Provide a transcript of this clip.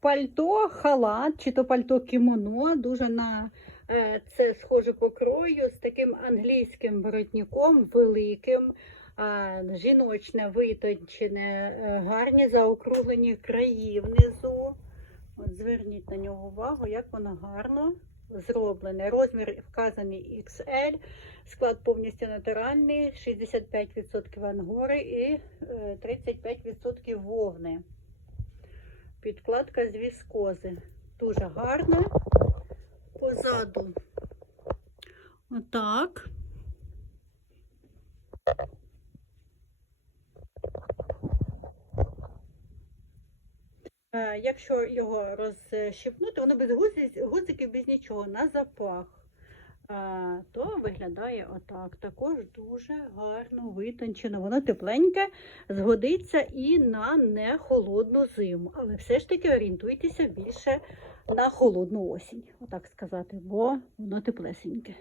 пальто, халат, чи то пальто кімоно, дуже на е, це схоже по крою, з таким англійським воротником, великим, жіночне, витончене, е, гарні заокруглені краї внизу. От зверніть на нього увагу, як воно гарно зроблене. Розмір вказаний XL, склад повністю натуральний, 65% ангори і е, 35% вовни. Підкладка з віскози. Дуже гарна. Позаду. Отак. Е, Якщо його розщипнути, воно без гузиків, без нічого, на запах, то виглядає отак. Також дуже гарно витончено. Воно тепленьке, згодиться і на нехолодну зиму. Але все ж таки орієнтуйтеся більше на холодну осінь, отак сказати, бо воно теплесеньке.